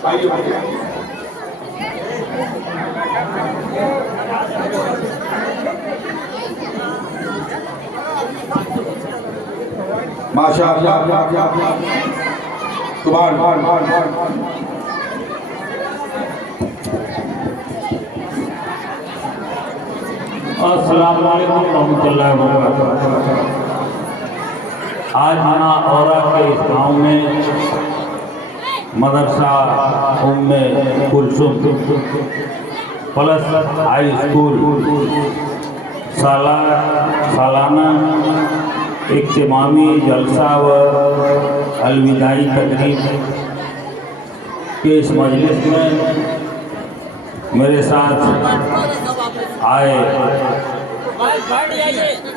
माशाअल्लाह सुभान अस्सलाम वालेकुम रहमतुल्लाहि व बरकातुहू। आज हमारा औरा के इस गाँव में मदरसा उम्मे कुलसुम प्लस हाई स्कूल सालाना इज्तिमामी जलसा व अलविदाई तकरीब के इस मजलिस में मेरे साथ आए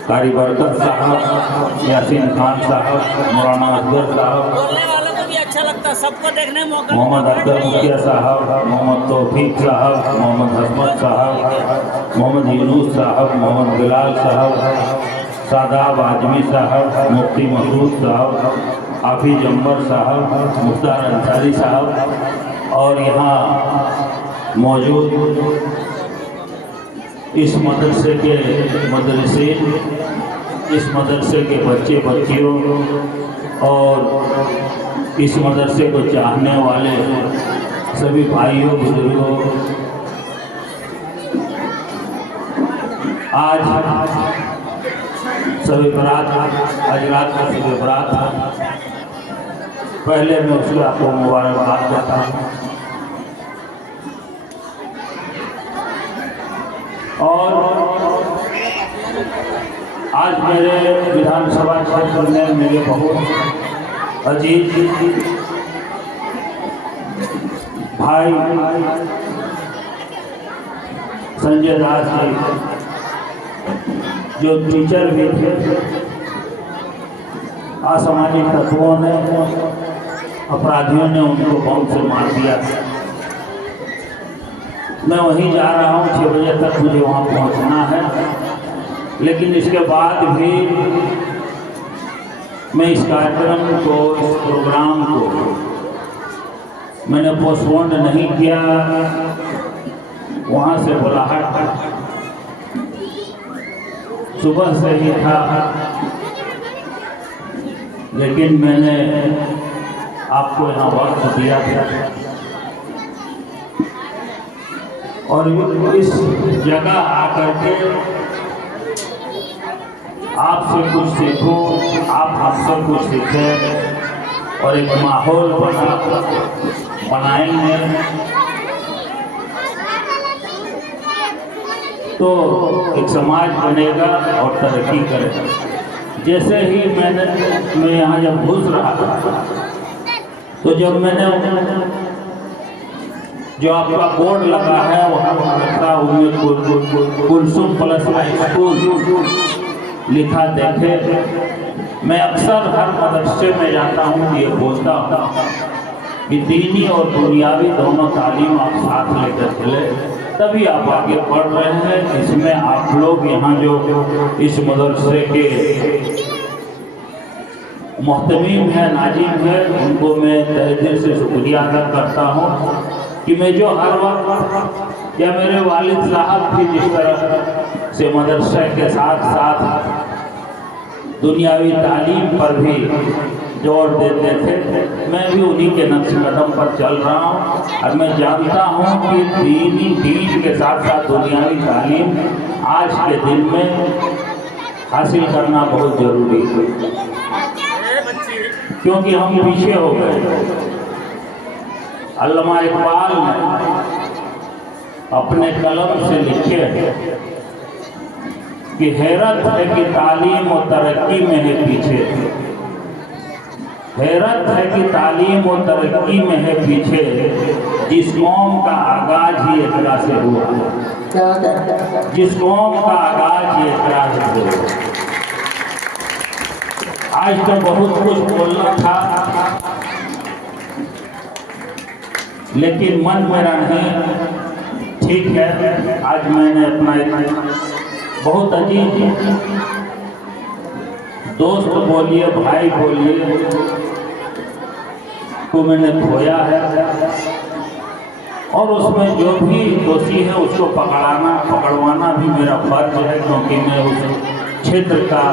कारी बरकत साहब, यासीन खान साहब, मौलाना अजगर साहब, बोलने वालों को भी अच्छा लगता है, सबको देखने मौका, मोहम्मद अख्तर मुखिया साहब, मोहम्मद तौफीक साहब, मोहम्मद हसमत साहब, मोहम्मद यूनुस साहब, मोहम्मद बिलाल साहब, सादाब आजमी साहब, मुफ्ती मसूद साहब, हाफिज अंबर साहब, मुख्तार अंसारी साहब और यहाँ मौजूद इस मदरसे के मदरसे, इस मदरसे के बच्चे बच्चियों और इस मदरसे को चाहने वाले सभी भाइयों बुजुर्गों, आज सभी बरात, आज रात का सभी बरात, पहले मैं उसको आपको मुबारकबाद देता हूँ। और आज मेरे विधानसभा क्षेत्र में मेरे बहुत अजीज भाई संजय दास जी, जो टीचर भी थे, असामाजिक तत्वों ने, अपराधियों ने उनको बम से मार दिया। मैं वहीं जा रहा हूँ, 6 बजे तक मुझे वहाँ पहुँचना है, लेकिन इसके बाद भी मैं इस कार्यक्रम को, इस प्रोग्राम को मैंने पोस्टपोन नहीं किया। वहाँ से बुलाहट सुबह से ही था, लेकिन मैंने आपको यहाँ वक्त दिया था और इस जगह आकर के आपसे कुछ सीखो, आप हमसे कुछ सीखें और एक माहौल बनाएंगे तो एक समाज बनेगा और तरक्की करेगा। जैसे ही मैं यहाँ जब घुस रहा था, तो जब मैंने जो आपका बोर्ड लगा है वहाँ मदरसा उम्मे कुलसुम प्लस हाई स्कूल लिखा देखे, मैं अक्सर हर मदरसे में जाता हूँ, ये बोलता हूँ कि दीनी और दुनियावी दोनों तालीम आप साथ लेकर चले, तभी आप आगे बढ़ रहे हैं। इसमें आप लोग यहाँ जो इस मदरसे के मोहतमीम है, नाजिम है, उनको मैं तहे दिल से शुक्रिया अदा करता हूँ कि मैं जो हर वक्त, या मेरे वालिद साहब भी जिस तरह से मदरसे के साथ साथ दुनियावी तालीम पर भी जोर देते थे, मैं भी उन्हीं के नक्श कदम पर चल रहा हूँ। और मैं जानता हूँ कि दीन के साथ साथ दुनियावी तालीम आज के दिन में हासिल करना बहुत ज़रूरी है, क्योंकि हम पीछे हो गए। अल्लामा इकबाल ने अपने कलम से लिखे कि हैरत है कि तालीम और तरक्की में है पीछे, हैरत है कि तालीम और तरक्की में है पीछे, जिस कौम का आगाज ही इकरा से हुआ, जिस कौम का आगाज ही इकरा से हुआ। आज तो बहुत कुछ बोलना था, लेकिन मन मेरा नहीं। ठीक है, आज मैंने अपना बहुत अजीज दोस्त बोलिए, भाई बोलिए, को मैंने खोया है। और उसमें जो भी दोषी है उसको पकड़वाना भी मेरा फर्ज है, क्योंकि मैं उस क्षेत्र का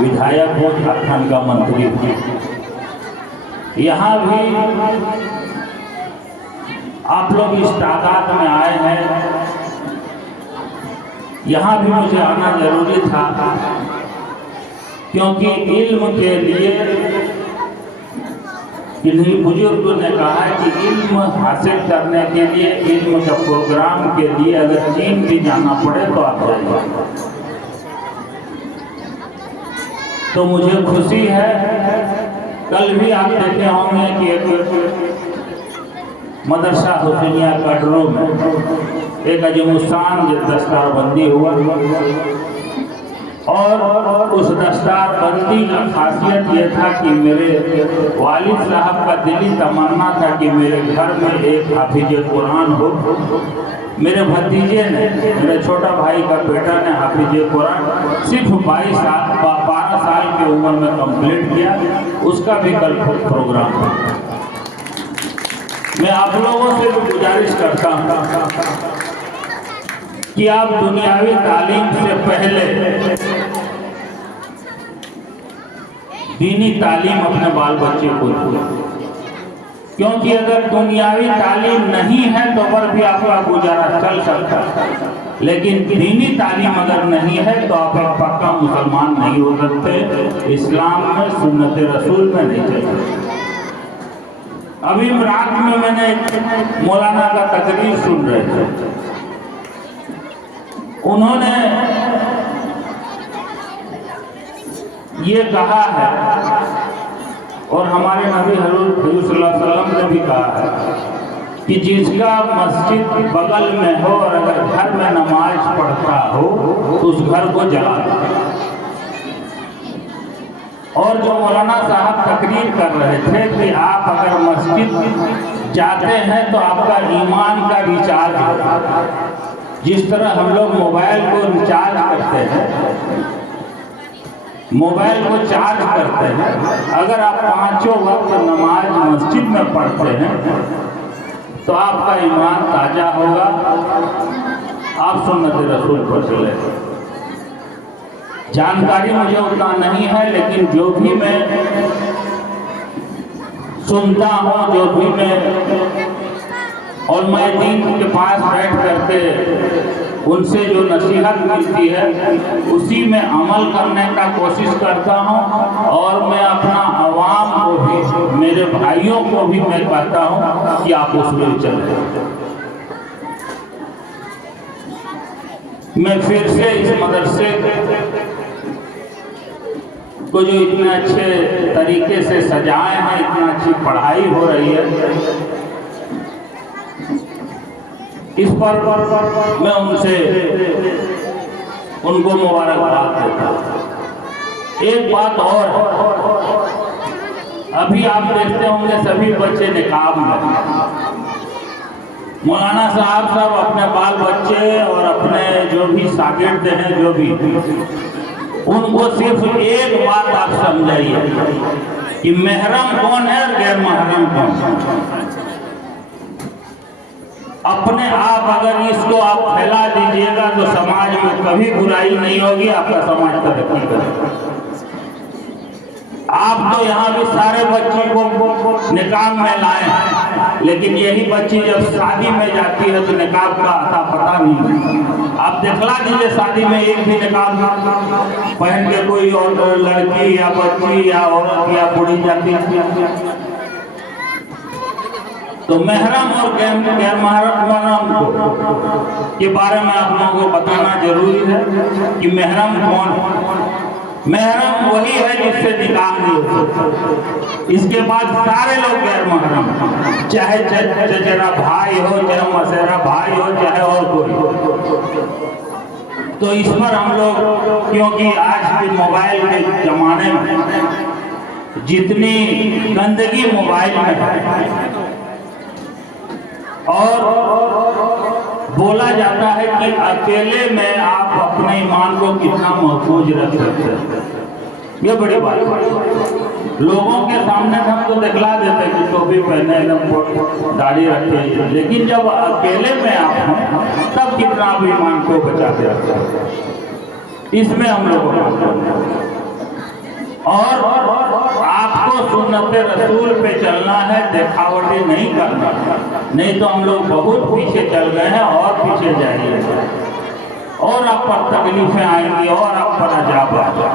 विधायक हूँ, झारखंड का मंत्री हूँ। यहाँ भी आप लोग इस तादाद में आए हैं, यहाँ भी मुझे आना जरूरी था, क्योंकि इल्म के लिए इन्हीं बुजुर्गों ने कहा है कि इल्म हासिल करने के लिए, इल्म के प्रोग्राम के लिए अगर चीन भी जाना पड़े तो आप जाइए। तो मुझे खुशी है, कल भी आप देखे होंगे कि एक मदरसा हुसैनिया कटरों में एक अजमुस्तान दस्तारबंदी हुआ, और उस दस्तारबंदी का खासियत ये था कि मेरे वालिद साहब का दिली तमन्ना था कि मेरे घर में एक हाफिज कुरान हो। मेरे भतीजे ने, मेरे छोटा भाई का बेटा ने हाफिज कुरान सिर्फ 12 साल की उम्र में कंप्लीट किया, उसका भी कल प्रोग्राम था। मैं आप लोगों से भी गुजारिश करता हूँ कि आप दुनियावी तालीम से पहले दीनी तालीम अपने बाल बच्चे को दो, क्योंकि अगर दुनियावी तालीम नहीं है तो पर भी आपका गुजारा चल सकता है, लेकिन दीनी तालीम अगर नहीं है तो आप एक पक्का मुसलमान नहीं हो सकते, इस्लाम में सुन्नत रसूल में नहीं चल सकते। अभी रात में मैंने मौलाना का तकरीर सुन रहे थे, उन्होंने ये कहा है, और हमारे नबी हुजूर सल्लल्लाहु अलैहि वसल्लम ने भी कहा है कि जिसका मस्जिद बगल में हो और अगर घर में नमाज पढ़ता हो तो उस घर को जला दो। और जो मौलाना साहब तकरीर कर रहे थे कि आप अगर मस्जिद जाते हैं तो आपका ईमान का रिचार्ज होगा, जिस तरह हम लोग मोबाइल को रिचार्ज करते हैं, मोबाइल को चार्ज करते हैं, अगर आप 5 वक्त नमाज मस्जिद में पढ़ते हैं तो आपका ईमान ताजा होगा, आप सुन्नत रसूल पर चले। जानकारी मुझे उतना नहीं है, लेकिन जो भी मैं सुनता हूँ, जो भी मैं और मैं दीन के पास बैठ करके उनसे जो नसीहत मिलती है उसी में अमल करने का कोशिश करता हूँ, और मैं अपना अवाम को भी, मेरे भाइयों को भी मैं कहता हूँ कि आप उसमें चलें। मैं फिर से इस मदरसे को जो इतने अच्छे तरीके से सजाए हैं, इतना अच्छी पढ़ाई हो रही है, इस पर मैं उनको मुबारकबाद देता हूँ। एक बात और, अभी आप देखते होंगे सभी बच्चे निकाब में, मौलाना साहब सब अपने बाल बच्चे और अपने जो भी शागिर्द हैं, जो भी, उनको सिर्फ एक बात आप समझाइए कि महरम कौन है और गैर महरम कौन है। अपने आप अगर इसको आप फैला दीजिएगा तो समाज में कभी बुराई नहीं होगी, आपका समाज तरक्की करेगा। आप तो यहाँ भी सारे बच्ची को निकाब में लाए हैं, लेकिन यही बच्ची जब शादी में जाती है तो निकाब का आता पता नहीं। आप दिखला दीजिए शादी में एक भी निकाब पहन के कोई और लड़की या बच्ची या औरत या बूढ़ी जाती है। तो महरम और गैर महरम के बारे में आप लोगों को बताना जरूरी है कि महरम कौन है। महरम वही है जिससे निकाह नहीं हो सकता, इसके बाद सारे लोग गैर महरम, चाहे चचेरा भाई हो, चाहे मसेरा भाई हो, चाहे और कोई हो। तो इस पर हम लोग, क्योंकि आज के मोबाइल के जमाने में जितनी गंदगी मोबाइल में है, और बोला जाता है कि अकेले में आप अपने ईमान को कितना महफूज रख सकते हैं, ये बड़ी बात है। लोगों के सामने हम तो दिखला देते कि टोपी पहने एकदम दाढ़ी रखे, लेकिन जब अकेले में आप हैं तब कितना अभिमान को बचाते रहते हैं। इसमें हम लोग और आपको सुन्नत रसूल पे चलना है, दिखावटी नहीं करना, नहीं तो हम लोग बहुत पीछे चल गए हैं और पीछे जाएंगे और आप पर तकलीफें आएंगी और आप पर अजाब आएगा।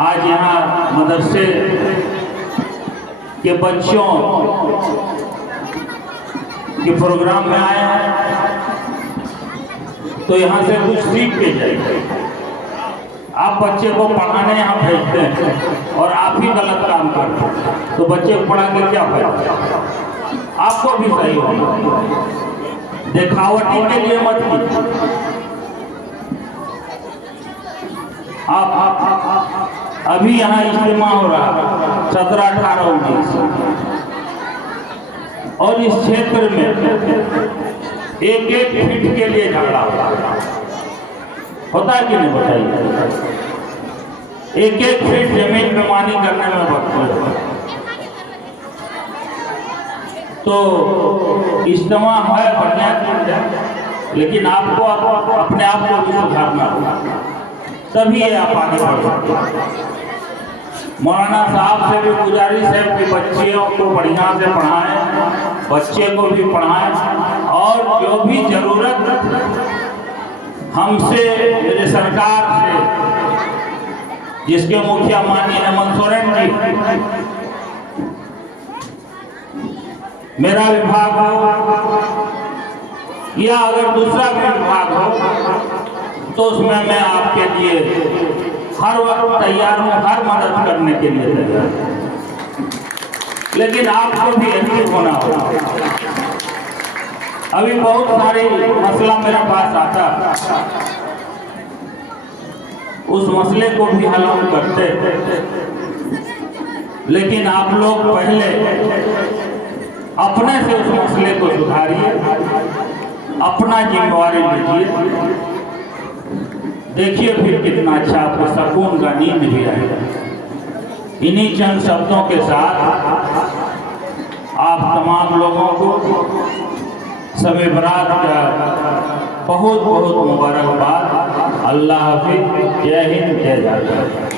आज यहाँ मदरसे के बच्चों के प्रोग्राम में आए हैं तो यहाँ से कुछ सीख के जाइए। आप बच्चे को पढ़ाने यहाँ भेजते हैं और आप ही गलत काम करते हैं तो बच्चे को पढ़ा के क्या फायदा? आपको भी सही होगा। दिखावटी के लिए मत कीजिए। आप अभी यहाँ इज्तिमा हो रहा है 17, 18, 19 और इस क्षेत्र में एक फीट के लिए झगड़ा होता है कि नहीं बताइए? एक फीट जमीन बेमानी करने में वक्त तो इज्तिमा है बढ़िया, लेकिन आपको अपने आप को भी सुधारना होगा, तभी आप आगे बढ़ सकते। मौलाना साहब से भी गुजारिश है कि बच्चियों को बढ़िया से पढ़ाएं, बच्चे को भी पढ़ाएं और जो भी जरूरत हमसे, मेरे सरकार से, जिसके मुखिया माननीय हेमंत सोरेन जी, मेरा विभाग हो या अगर दूसरा भी विभाग हो तो उसमें मैं आपके लिए हर वक्त तैयार हूँ, हर मदद करने के लिए तैयार हूँ, लेकिन आपको भी एक्टिव होना होगा। अभी बहुत सारे मसला मेरे पास आता, उस मसले को भी हल हम करते, लेकिन आप लोग पहले अपने से उस मसले को सुधारिए, अपना जिम्मेवारी लीजिए, देखिए फिर कितना अच्छा आपको सुकून का नींद भी आएगा। इन्हीं चंद शब्दों के साथ आप तमाम लोगों को शब-ए बरात का बहुत बहुत मुबारकबाद। अल्लाह हाफिज़। जय हिंद, जय भारत।